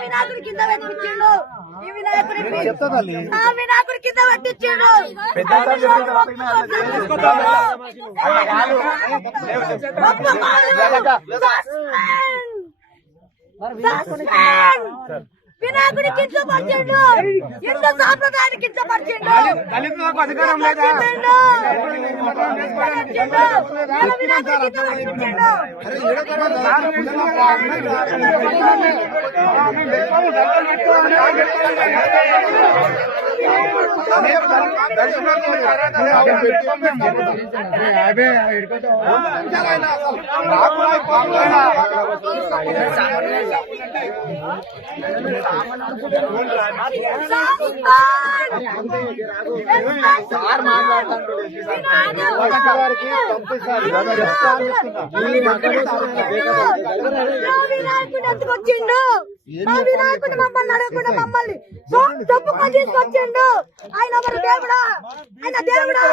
వినాయకుడి కింద పెట్టించిండు ఈ వినాయకుడి వినాయకుడి కింద పెట్టించిండు వినాయకుడి కించపరిచిండు హిందూ సాంప్రదాయాన్ని కించపరిచిండు దళితులకు అధికారం లేదా సార్ మాట్లాడుతున్నాడు వచ్చిండు మా వినాయకుడు మమ్మల్ని అడగకుండా మమ్మల్ని తప్పుకొని తీసుకొచ్చిండు ఆయన దేవుడా ఆయన దేవుడా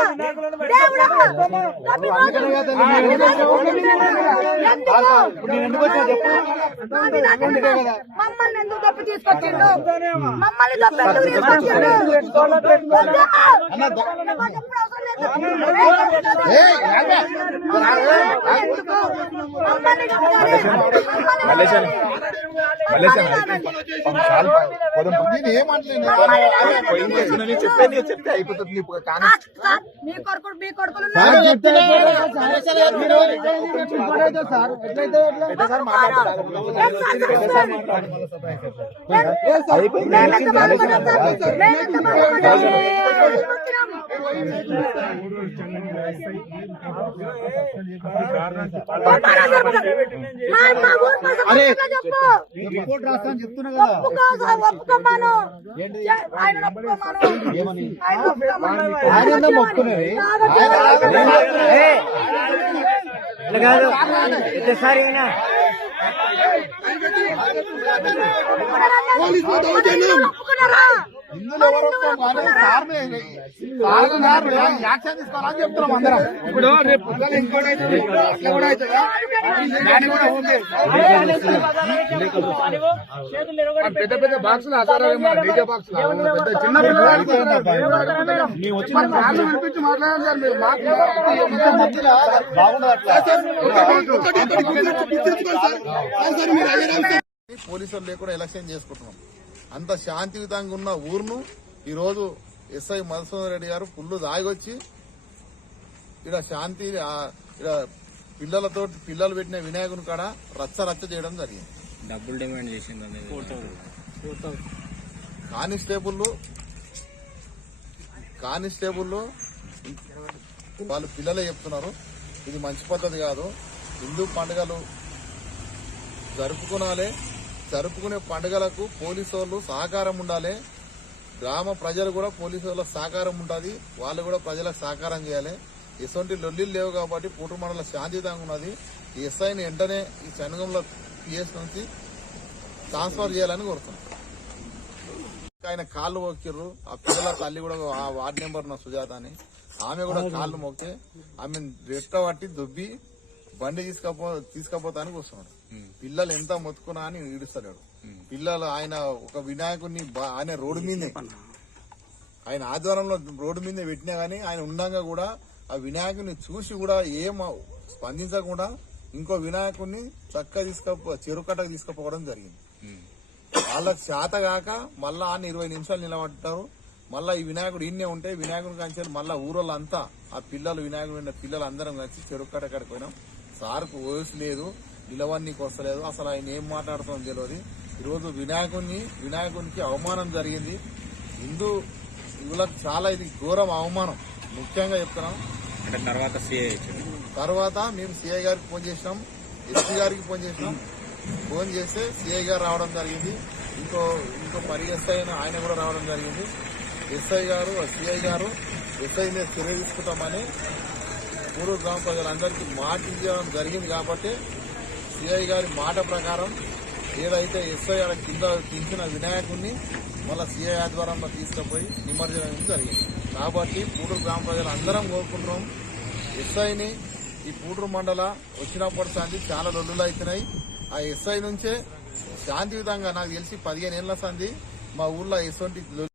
దేవుడా మమ్మల్ని ఎందుకు తప్పు తీసుకొచ్చిండు మమ్మల్ని తప్పు ఎందుకు తీసుకొచ్చిండు చెప్తే అయిపోతుంది మీ కొడుకులు మీ కొడుకులు రిపోర్ట్ రాస్తాను చెప్తున్నా కదా ఒప్పుకోమాను ఆయన మొక్కునేది ఇందులో యాక్షన్ తీసుకోవాలని చెప్తున్నాం అందరం. ఇప్పుడు రేపు ఇంకోటి అట్లా కూడా అవుతుందా పెద్ద పెద్ద బాక్సులు డీజే బాక్సులు పెద్ద చిన్న వినిపించి మాట్లాడాలి సార్ మీరు పోలీసులు లేకుండా ఎలక్షన్ చేసుకుంటున్నాం. అంత శాంతియుతంగా ఉన్న ఊరును ఈరోజు ఎస్ఐ మధుసూదన్ రెడ్డి గారు పుల్లు దాగొచ్చి ఇక్కడ శాంతి ఇక్కడ పిల్లలు పెట్టిన వినాయకుని కాడ రచ్చ చేయడం జరిగింది. డబ్బులు డిమాండ్ చేసింది. కానిస్టేబుల్ వాళ్ళు పిల్లలే చెప్తున్నారు ఇది మంచి పద్ధతి కాదు. హిందూ పండుగలు జరుపుకునే పండుగలకు పోలీసు వాళ్ళు సహకారం ఉండాలి. గ్రామ ప్రజలు కూడా పోలీసు వాళ్ళకి సహకారం ఉంటుంది. వాళ్ళు కూడా ప్రజలకు సహకారం చేయాలి. ఎటువంటి లొల్లిలు లేవు కాబట్టి పూటూరు మండలం శాంతియుతంగా ఉన్నది. ఈ ఎస్ఐని వెంటనే ఈ శనగంలో పిఎస్ నుంచి ట్రాన్స్ఫర్ చేయాలని కోరుతున్నాం. ఆయన కాళ్ళు మొక్కిర్రు. ఆ పిల్లల తల్లి కూడా ఆ వార్డు నెంబర్ నా సుజాత అని ఆమె కూడా కాళ్ళు మొక్కితే ఆమె రెట్ట పట్టి దుబ్బి బండి తీసుకపోతానికి వస్తున్నాడు. పిల్లలు ఎంత మొత్తుకున్నా అని ఈడుస్తాడు. పిల్లలు ఆయన ఒక వినాయకుడిని ఆయన రోడ్డు మీదే ఆయన ఆధ్వర్యంలో రోడ్డు మీదే పెట్టినా గానీ ఆయన ఉండగా కూడా ఆ వినాయకుడిని చూసి కూడా ఏం స్పందించకుండా ఇంకో వినాయకుడిని చెరుకట్టకు తీసుకుపోవడం జరిగింది. వాళ్ళకి చేత కాక మళ్ళా ఆయన 20 నిమిషాలు నిలబడ్డారు. మళ్ళా ఈ వినాయకుడు ఇన్నే ఉంటే వినాయకుడిని కంచారు. మళ్ళా ఊరోళ్ళంతా ఆ పిల్లలు వినాయకుడు పిల్లలు అందరం కలిసి చెరుకట్ట కాడికి పోయినాం. సార్కు వయసు లేదు, నిలవన్నీకి వస్తలేదు. అసలు ఆయన ఏం మాట్లాడుతుందో తెలియదు. ఈరోజు వినాయకునికి అవమానం జరిగింది. హిందువులకు చాలా ఇది ఘోరం అవమానం. ముఖ్యంగా చెప్తున్నాం. తర్వాత మేము సిఐ గారికి ఫోన్ చేసినాం, ఎస్పీ గారికి ఫోన్ చేసినాం. ఫోన్ చేస్తే సిఐ గారు రావడం జరిగింది. ఇంకో ఎస్ఐ ఆయన కూడా రావడం జరిగింది. ఎస్ఐ గారు సిఐ గారు ఎస్ఐ మీద చర్య తీసుకుంటామని పూర్వ గ్రామ ప్రజలందరికీ మాట ఇవ్వడం జరిగింది. కాబట్టి సిఐ గారి మాట ప్రకారం ఏదైతే ఎస్ఐ కింద దించిన వినాయకుడిని మళ్ళీ సిఐ ఆధ్వర్యంలో తీసుకుపోయి నిమజ్జనం జరిగింది. కాబట్టి పూడూరు గ్రామ ప్రజలు అందరం కోరుకుంటున్నాం, ఎస్ఐని ఈ పూడూరు మండల వచ్చినప్పటి సంది చాలా లొల్లులు అవుతున్నాయి. ఆ ఎస్ఐ నుంచే శాంతియుతంగా నాకు తెలిసి 15 ఏళ్ల సంది మా ఊర్లో ఎటువంటి